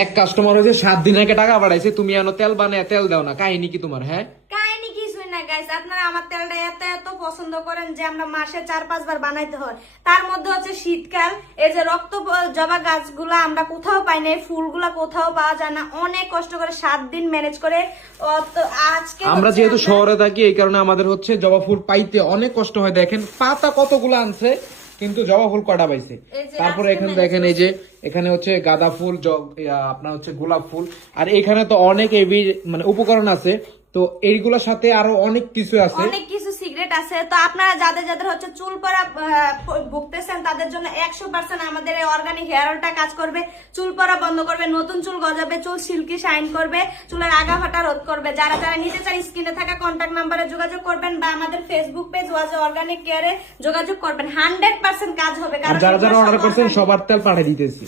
এক কাস্টমার হয়েছে 7 দিন আগে টাকা পাঠাইছে, তুমি এনো তেল বানায় তেল দাও না, কাহিনী কি তোমার? হ্যাঁ কাহিনী কিছুই না গাইস, আপনারা আমার তেলটা এত এত পছন্দ করেন যে আমরা মাসে 4-5 বার বানাইতে হয়। তার মধ্যে হচ্ছে শীতকাল, এই যে রক্ত জবা গাছগুলা আমরা কোথাও পাই না, এই ফুলগুলা কোথাও পাওয়া যায় না, অনেক কষ্ট করে 7 দিন ম্যানেজ করে আজকে আমরা যেহেতু শহরে থাকি এই কারণে আমাদের হচ্ছে জবা ফুল পাইতে অনেক কষ্ট হয়। দেখেন পাতা কতগুলো আনছে কিন্তু জবা ফুল কটা পাইছে। তারপরে এখানে দেখেন এই যে এখানে হচ্ছে গাঁদা ফুল, আপনার হচ্ছে গোলাপ ফুল, আর এখানে তো অনেক মানে উপকরণ আছে, তো এইগুলোর সাথে আরো অনেক কিছু আছে, অনেক কিছু সিক্রেট আছে। তো আপনারা যাদের যাদের হচ্ছে চুল পড়া ভুগতেছেন তাদের জন্য 100% আমাদের এই অর্গানিক হেয়ার অয়েলটা কাজ করবে, চুল পড়া বন্ধ করবে, নতুন চুল গজাবে, চুল সিল্কি শাইন করবে, চুলের আগা ফাটা রোধ করবে। যারা যারা নিতে চান স্ক্রিনে থাকা কন্ট্যাক্ট নাম্বারে যোগাযোগ করবেন বা আমাদের ফেসবুক পেজ ওয়াজ অর্গানিক কেয়ারে যোগাযোগ করবেন, 100% কাজ হবে। আর যারা যারা অর্ডার করছেন সবার তেল পাঠিয়ে দিতেছি।